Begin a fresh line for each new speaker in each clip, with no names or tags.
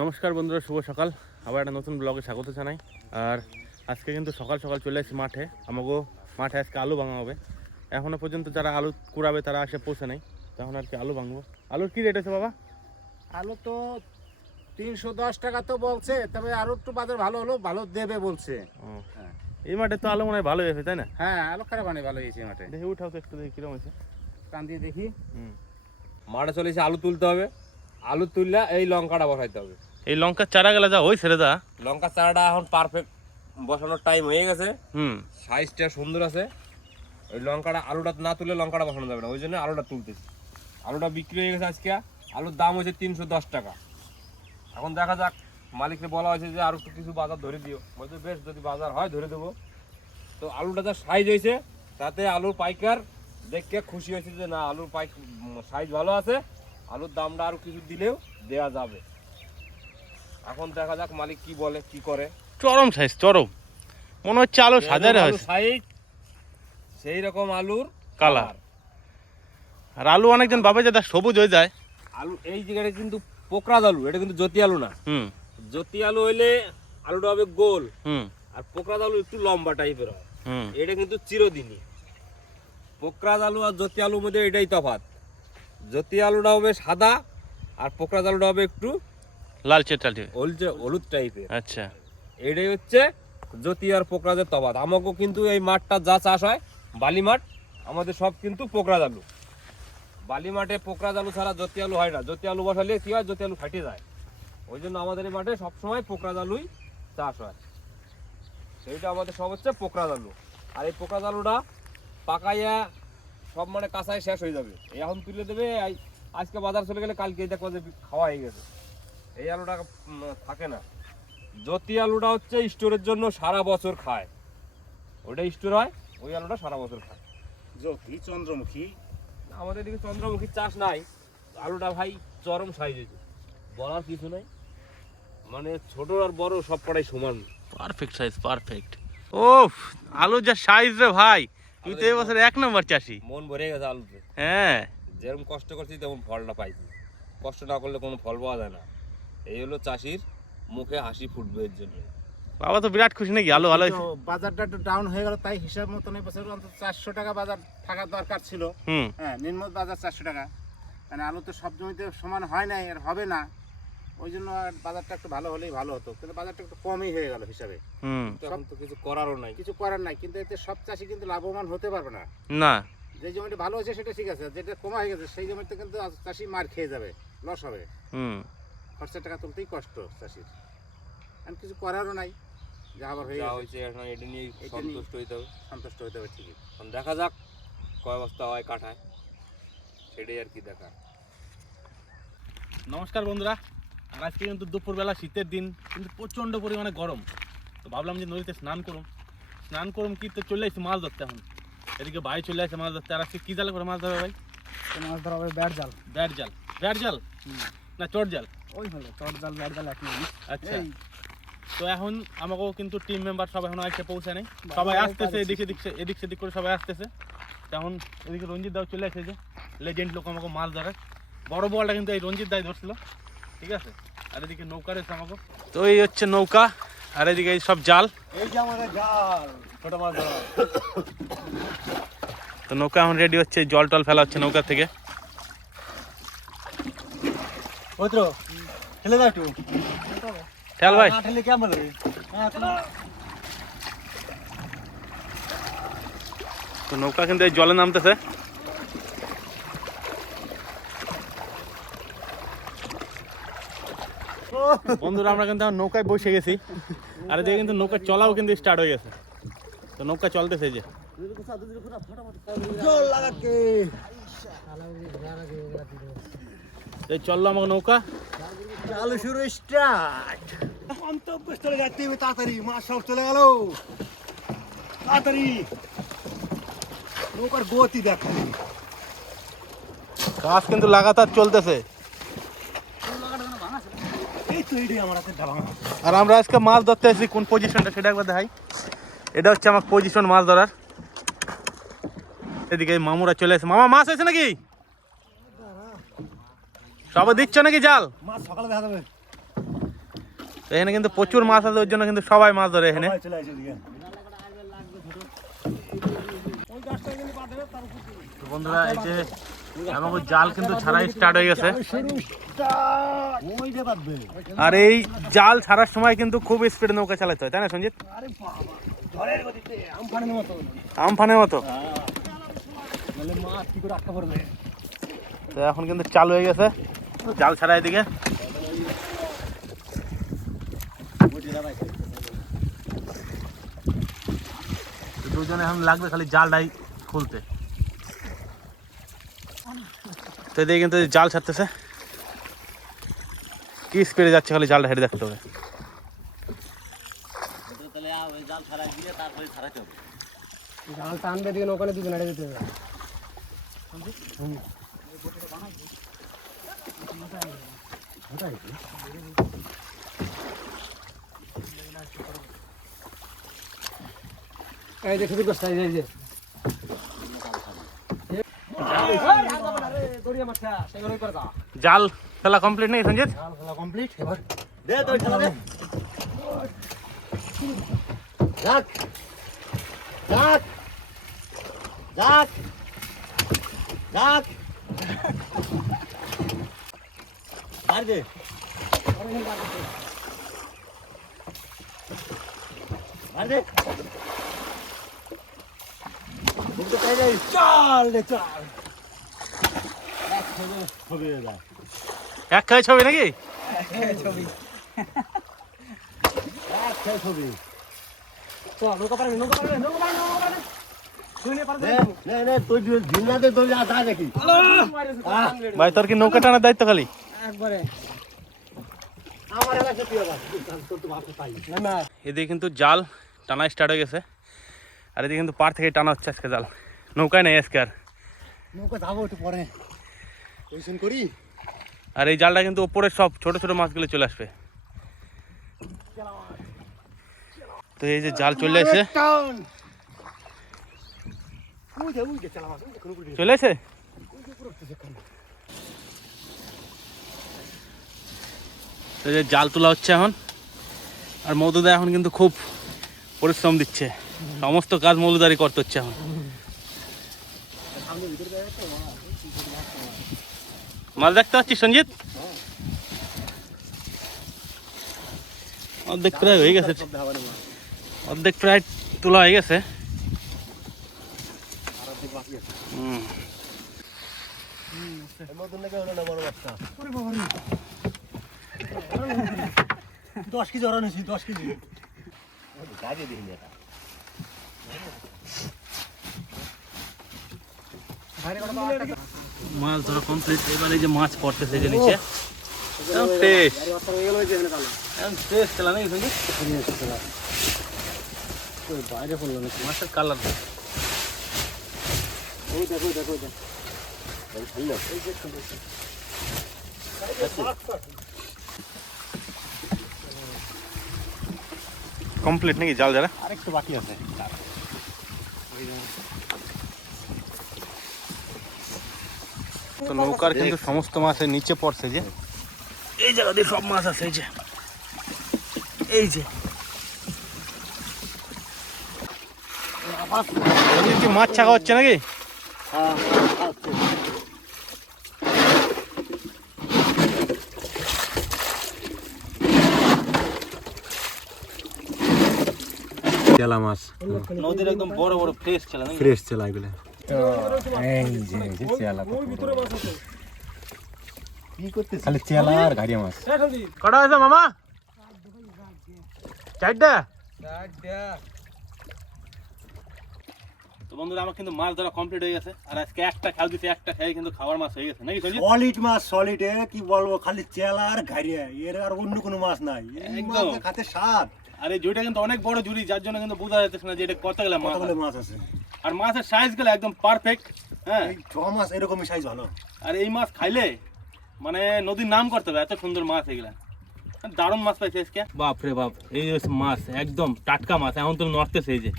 নমস্কার বন্ধুরা শুভ সকাল। আবার একটা নতুন ব্লগে স্বাগত জানাই। আর আজকে কিন্তু সকাল সকাল চলে এসেছি মাঠে। আমাকে মাঠে আজকে আলু ভাঙা হবে। এখনও পর্যন্ত যারা আলু কুড়াবে তারা আসে পৌঁছে নেই। তখন আর কি আলু ভাঙবো। আলুর কি রেট আছে বাবা?
আলু তো তিনশো দশ টাকা তো বলছে তবে আরও একটু বাজার ভালো হলো ভালো দেবে বলছে।
ও,
হ্যাঁ।
এই মাঠে তো আলু মনে হয় ভালো হয়েছে তাই না?
হ্যাঁ আলু খারাপ মানে ভালো হয়েছে মাঠে।
দেখি উঠাও তো একটু দেখি কীরকম হয়েছে।
কান দিয়ে দেখি।
হুম।
মাঠে চলে এসে আলু তুলতে হবে। আলু তুললে এই লঙ্কাটা বসাইতে হবে।
এই লঙ্কার চারা গেলে যা হয়েছে রে দা
লঙ্কা চারাটা এখন পারফেক্ট বসানোর টাইম হয়ে গেছে।
হুম।
সাইজটা সুন্দর আছে। ওই লঙ্কাটা আলুটা না তুলে লঙ্কাটা বসানো যাবে না। ওই জন্য আলুটা তুলতেছি। আলুটা বিক্রি হয়ে গেছে আজকে। আলুর দাম হয়েছে তিনশো দশ টাকা। এখন দেখা যাক মালিককে বলা হয়েছে যে আরও একটু কিছু বাজার ধরে দিও। বলছে বেশ যদি বাজার হয় ধরে দেবো। তো আলুটা যা সাইজ হয়েছে তাতে আলুর পাইকার দেখে খুশি হয়েছে যে না আলুর পাইক সাইজ ভালো আছে। আলুর দামটা আরও কিছু দিলেও দেওয়া যাবে। এখন দেখা যাক মালিক কি বলে কি করে।
চরম সাইজ চরম। মনে হচ্ছে আলু সাজারে হয়েছে।
সাইজ সেই রকম আলুর
কালার। আর আলু অনেকজন ভাবে যে সবুজ হয়ে যায়।
আলু এই জায়গাটা কিন্তু পোকরাজ আলু এটা কিন্তু জ্যোতি আলু না।
হুম।
জ্যোতি আলু হইলে আলুটা হবে গোল
হুম।
আর পোকরাজ আলু একটু লম্বা টাইপের হয়।
হুম।
এটা কিন্তু চিরদিনই। পোকরাজ আলু আর জ্যোতি আলুর মধ্যে এটাই তফাৎ। জ্যোতি আলুটা হবে সাদা আর পোকরাজ আলুটা হবে একটু
লালচে টালচে
হলচে হলুদ টাইপের
আচ্ছা।
এটাই হচ্ছে জ্যোতি আর পোকরাজের তফাৎ। আমাকেও কিন্তু এই মাঠটা যা চাষ হয় বালি মাঠ আমাদের সব কিন্তু পোকরাজ আলু। বালি মাঠে পোকরাজ আলু ছাড়া জ্যোতি আলু হয় না। জ্যোতি আলু বসালে কি হয়? জ্যোতি আলু ফাটে যায়। ওই জন্য আমাদের এই মাঠে সবসময় পোকরাজ আলুই চাষ হয়। সেইটা আমাদের সব হচ্ছে পোকরাজ আলু। আর এই পোকরাজ আলুটা পাকাইয়া সব মানে কাঁচায় শেষ হয়ে যাবে। এখন তুলে দেবে আজকে বাজার চলে গেলে কালকে দেখো যে খাওয়া হয়ে গেছে। এই আলুটা থাকে না। জ্যোতি আলুটা হচ্ছে স্টোরের জন্য সারা বছর খায়। ওটা স্টোর হয় ওই আলুটা সারা বছর খায়।
জ্যোতি চন্দ্রমুখী।
আমাদের এদিকে চন্দ্রমুখী চাষ নাই। আলুটা ভাই চরম সাইজ হয়েছে বলার কিছু নাই। মানে ছোট আর বড় সব কটাই সমান।
পারফেক্ট সাইজ পারফেক্ট ও আলু যা সাইজ রে ভাই। তুই তো এবছর এক নম্বর চাষি।
মন ভরে গেছে আলুতে।
হ্যাঁ।
যেরকম কষ্ট করছি তেমন ফলটা পাইছি। কষ্ট না করলে কোনো ফল পাওয়া যায় না। এই হলো চাষির মুখে হাসি ফুটবে এর জন্য।
বাবা তো বিরাট খুশি নাকি? আলু
তো বাজারটা একটু ডাউন হয়ে গেল তাই হিসাব মতন এই বছর অন্তত চারশো টাকা বাজার থাকা দরকার ছিল। হ্যাঁ নিম্ন বাজার চারশো টাকা। মানে আলু তো সব জমিতে সমান হয় নাই আর হবে না। ওই জন্য আর বাজারটা একটু ভালো হলেই ভালো হতো। কিন্তু বাজারটা একটু কমই হয়ে গেল হিসাবে।
হুম।
তো এখন তো কিছু করারও নাই।
কিছু করার নাই কিন্তু এতে সব চাষি কিন্তু লাভবান হতে পারবে না।
না।
যে জমিটা ভালো হয়েছে সেটা ঠিক আছে যেটা কমা হয়ে গেছে সেই জমিতে কিন্তু চাষি মার খেয়ে যাবে লস হবে।
হুম।
খরচা টাকা তুলতেই কষ্ট চাষির। আর কিছু করারও নাই যা আবার হয়ে
যা হয়েছে এখন এটা নিয়ে সন্তুষ্ট হইতে হবে।
সন্তুষ্ট হতে হবে ঠিকই।
এখন দেখা যাক কয় বস্তা হয় কাঠায় সেটাই আর কি দেখা
নমস্কার বন্ধুরা আর আজকে কিন্তু দুপুরবেলা শীতের দিন কিন্তু প্রচণ্ড পরিমাণে গরম। তো ভাবলাম যে নদীতে স্নান করুম। স্নান করুম কি তো চলে আসছি মাছ ধরতে এখন। এদিকে ভাই চলে আসছে মাছ ধরতে। আর আজকে কী জাল করে মাছ ধরবে ভাই?
মাছ ধরা হবে ব্যাট জাল।
ব্যাট জাল। ব্যাট জাল? না চট জাল।
ওই হলো চট জাল ব্যাট জাল এক
আচ্ছা। তো এখন আমাকেও কিন্তু টিম মেম্বার সব এখন আসতে পৌঁছে নেই। সবাই আসতেছে এদিকে এদিকে এদিক সেদিক করে সবাই আসতেছে। এখন এদিকে রঞ্জিত দাও চলে এসেছে লেজেন্ড লোক আমাকে মাছ ধরে বড় বলটা কিন্তু এই রঞ্জিত দাই ধরছিল। ঠিক আছে? আর এদিকে নৌকা রয়েছে আমাকে। তো এই হচ্ছে নৌকা আর এদিকে এই সব জাল।
এই যে আমাদের জাল ছোট মাছ ধরা।
তো নৌকা এখন রেডি হচ্ছে জল টল ফেলা হচ্ছে নৌকা থেকে।
ওই ঠেলে দাও একটু।
ঠেল ভাই।
না ঠেলে কেমন হবে?
তো নৌকা কিন্তু এই জলে নামতেছে। বন্ধুরা আমরা কিন্তু নৌকায় বসে গেছি। আর এদিকে কিন্তু নৌকা চলাও কিন্তু স্টার্ট হয়ে গেছে। তো নৌকা চলতেছে যে।
জল লাগাকে।
এই চলল আমাকে নৌকা।
চালু শুরু স্টার্ট গন্তব্যস্থলে যাচ্ছি আমি তাড়াতাড়ি। মাছ সব চলে গেল। তাড়াতাড়ি। নৌকার গতি দেখো।
কাজ কিন্তু লাগাতার চলতেছে।
আমার
আর আমরা আজকে মাছ ধরতে এসেছি কোন পজিশনটা সেটা একবার দেখাই। এটা হচ্ছে আমার পজিশন মাছ ধরার। এদিকে মামুরা চলে এসে মামা মাছ আছে নাকি? সবাই দিচ্ছ নাকি জাল?
মাছ সকালে দেখা যাবে।
তো এখানে কিন্তু প্রচুর মাছ আছে ওর জন্য কিন্তু সবাই মাছ ধরে এখানে। বন্ধুরা এই যে আমাকে জাল কিন্তু ছাড়াই স্টার্ট হয়ে গেছে। আর এই জাল ছাড়ার সময় কিন্তু খুব স্পিডে নৌকা চালাতে হয় তাই না সঞ্জিত?
আমফানের মতো।
তো এখন কিন্তু চালু হয়ে গেছে। জাল ছাড়া এদিকে তো দুজনে এখন লাগবে খালি জালটাই খুলতে তো এদিকে কিন্তু জাল ছাড়তেছে কি স্পিডে যাচ্ছে খালি জালটা হেঁটে দেখতে হবে
জাল টানবে দিকে ওখানে দুজন হেঁটে যেতে হবে এই যে শুধু গোস্তা এই যে
জাল ফেলা কমপ্লিট নেই সঞ্জিত
কমপ্লিট এবার দে তোর খেলা দে যাক যাক যাক যাক যাই চাল রে চাল। হবে
এক ছবি নাকি?
ছবি। চল নৌকা পারে নৌকা পারে নৌকা পারে নৌকা পারে তুই নে পারে নে নে তুই ঝিলনাতে তুই যা যা
ভাই তোর কি নৌকা টানার দায়িত্ব খালি?
একবারে। না
এদিকে কিন্তু জাল টানা স্টার্ট হয়ে গেছে। আর এদিকে কিন্তু পার থেকে টানা হচ্ছে আজকে জাল। নৌকায় নেই আজকে আর।
নৌকা যাব একটু পরে। করি।
আর এই জালটা কিন্তু ওপরে সব ছোট ছোট মাছগুলো চলে আসবে। তো এই যে জাল চলে
যে চালা মাছ ওই যে কোনো গুলি
চলে এসে এই যে জাল তোলা হচ্ছে এখন। আর মৌদুদা এখন কিন্তু খুব পরিশ্রম দিচ্ছে। সমস্ত কাজ মৌলুদারি করতে হচ্ছে এখন। মাছ দেখতে পাচ্ছিস সঞ্জিত? অর্ধেক প্রায় হয়ে গেছে। অর্ধেক প্রায় তোলা হয়ে গেছে। হুম
মতন লেগে হলো না বড় বাচ্চা দশ কেজি ওরা নিয়েছি দশ কেজি। এটা
মাছ ধরা কমপ্লিট এবার এই যে মাছ পড়তেছে যে নিচে। ফ্রেশ ফ্রেশ নাকি
বাইরে পড়ল না
মাছের কালার
ওই দেখো দেখো দেখো
কমপ্লিট নাকি জাল যারা
আরেকটু বাকি আছে
তো নৌকার কিন্তু সমস্ত মাছের নিচে পড়ছে যে এই জায়গা দিয়ে সব মাছ আছে এই যে এই যে সঞ্জিত কি মাছ ছাকা হচ্ছে নাকি
হ্যাঁ
চেলা মাছ।
নদীর একদম বড় বড় ফ্রেশ খেলা নাকি?
ফ্রেশ চেলা এগুলো
কি করতেছিস?
খালি চেলা আর ঘাড়িয়া মাছ।
কটা হয়েছে মামা? চারটা? তো বন্ধুরা আমার কিন্তু মাছ ধরা কমপ্লিট হয়ে গেছে। আর আজকে একটা খেয়াল দিতে একটা খেয়ে কিন্তু খাওয়ার মাছ হয়ে গেছে। নাকি
সলিড মাছ সলিড এ কি বলব খালি চেলা আর ঘাড়িয়া এর আর অন্য কোনো মাছ নাই।
একদম।
খাতে স্বাদ।
আর এই জুড়িটা কিন্তু অনেক বড় জুড়ি যার জন্য কিন্তু বোঝা যাচ্ছে না যে এটা কত গেলে মাছ
কতগুলো মাছ আছে?
আর মাছের সাইজগুলো একদম পারফেক্ট হ্যাঁ।
ছ মাছ এরকমই সাইজ ভালো।
আর এই মাছ খাইলে মানে নদীর নাম করতে হবে এত সুন্দর মাছ এগুলা। দারুণ মাছ পাইছে আজকে। বাপ রে বাপ এই মাছ একদম টাটকা মাছ এখন তো নড়তেছে এই যে।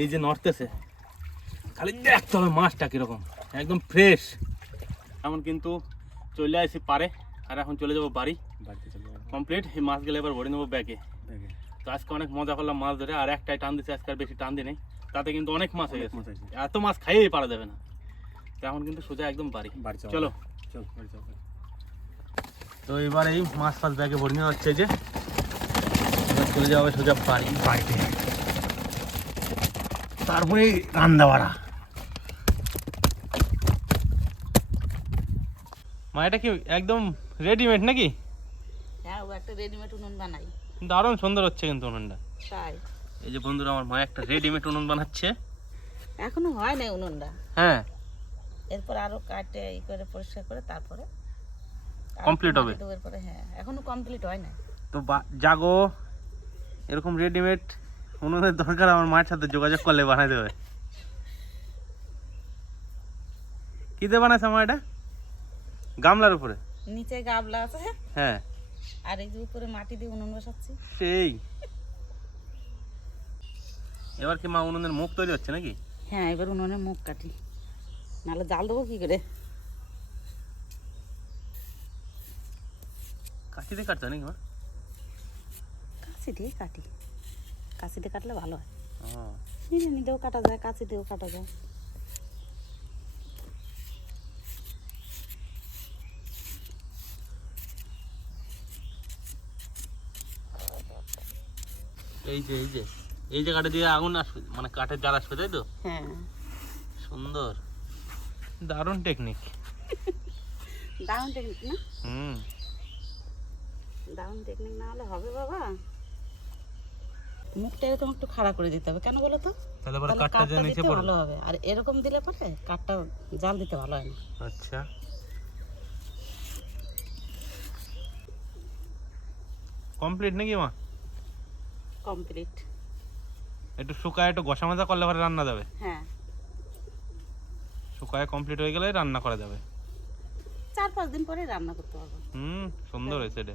এই যে নড়তেছে। খালি দেখতে হবে মাছটা কীরকম একদম ফ্রেশ এখন কিন্তু চলে আসি পারে আর এখন চলে যাব বাড়ি।
বাড়িতে।
কমপ্লিট এই মাছগুলো এবার ভরে নেব ব্যাগে তো আজকে অনেক মজা করলাম মাছ ধরে আর একটাই টান দিচ্ছে আজকে আর বেশি টান দিই নেই। তাতে কিন্তু অনেক মাছ হয়ে গেছে। এত মাছ খাইয়েই পারা যাবে না। তো এখন কিন্তু সোজা একদম বাড়ি।
বাড়ি চলো।
চল। তো এবার এই মাছ ফাছ ব্যাগে ভরে নেওয়া হচ্ছে যে। চলে যাবে সোজা বাড়ি বাড়িতে। তারপরে রান্না বাড়া মা এটা কি একদম রেডিমেড নাকি?
হ্যাঁ ও একটা রেডিমেড উনুন বানাই।
দারুণ সুন্দর হচ্ছে কিন্তু উনুনটা।
তাই।
এই যে বন্ধুরা আমার মা একটা রেডিমেড উনুন বানাচ্ছে।
এখনও হয় নাই উনুনটা?
হ্যাঁ।
এরপর আরও কাটে ই করে পরিষ্কার করে তারপরে
Complete হবে?
দেবো এরপরে হ্যাঁ। এখনও কমপ্লিট হয় না
তো জাগো। এরকম রেডিমেড উনুনের দরকার আমার মায়ের সাথে যোগাযোগ করলে বানাই দেবে। কি দিয়ে বানাইছে আমার এটা? গামলার উপরে?
নিচে গাবলা আছে।
হ্যাঁ।
আর এই যে উপরে মাটি দিয়ে উনুন বসাচ্ছি।
সেই। এবার কি মা উনুনের মুখ তৈরি হচ্ছে নাকি?
হ্যাঁ এবার উনুনের মুখ কাটি। নাহলে জাল দেবো কি করে?
কাঠি দিয়ে কাটতে নাকি মা?
কাঁচি দিয়ে কাটি। কাঁচি দিয়ে কাটলে ভালো হয়। নিজে নিতেও কাটা যায় কাঁচি দিয়েও কাটা যায়।
এই যে এই যে। এই যে কাঠে দিয়ে আগুন আসবে মানে কাঠের জাল আসবে তাই তো?
হ্যাঁ।
সুন্দর। দারুণ টেকনিক
দারুণ টেকনিক না?
হুম।
দারুণ টেকনিক না হলে হবে বাবা। মুখটা এরকম একটু খাড়া করে দিতে হবে কেন বলো তো?
তাহলে পরে কাঠটা যে নিচে
দিতে ভালো হবে। আর এরকম দিলে পরে কাঠটা জাল দিতে ভালো হয় না।
আচ্ছা। কমপ্লিট নাকি মা?
কমপ্লিট।
একটু শুকায় একটু ঘষা মাজা করলে পরে রান্না যাবে।
হ্যাঁ।
শুকায় কমপ্লিট হয়ে গেলে রান্না করা যাবে।
চার পাঁচ দিন পরে রান্না করতে পারব।
হুম সুন্দর হয়েছে এটা।